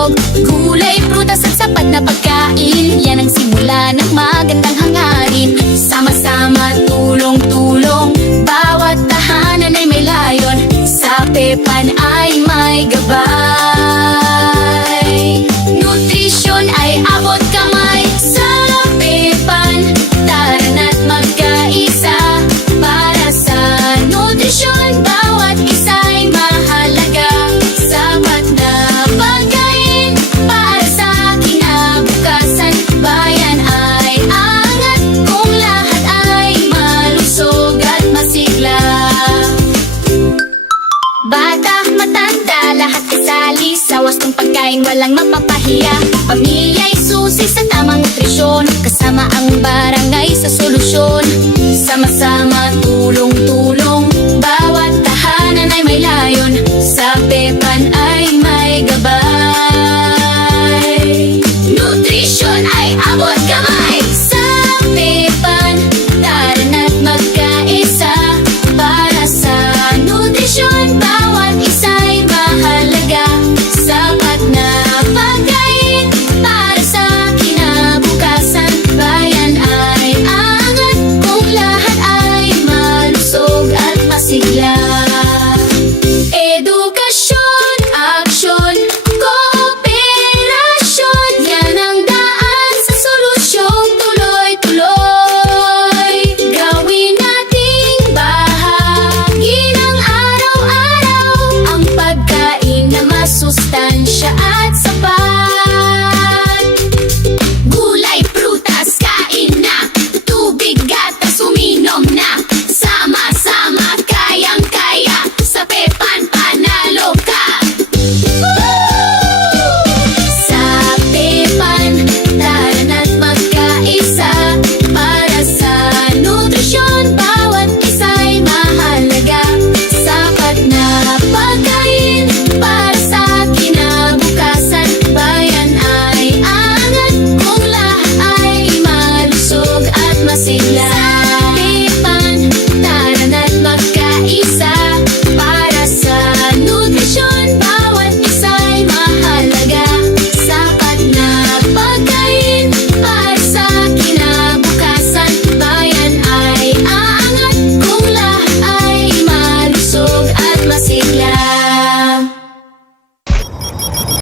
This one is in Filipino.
busog. Gulay, prutas at sapat na pagkain, yan ang simula ng magandang hangarin. Sama-sama, tulong-tulong, bawat tahanan ay may layon. Sa Pepan ay may gabay. Nutrisyon ay abot kamay sa Pepan. Tara na't magkaisa para sa nutrisyon. Bawat isa'y mahalaga. Sapat na pagkain para sa kinabukasan. Bayan ay angat kung lahat ay malusog at masigla. Bata, matanda, lahat kasali sa wastong pagkain, walang mapapahiya. Pamilya'y susi sa tamang nutrisyon, kasama ang barangay sa solusyon. Sama-sama, tulong-tulong,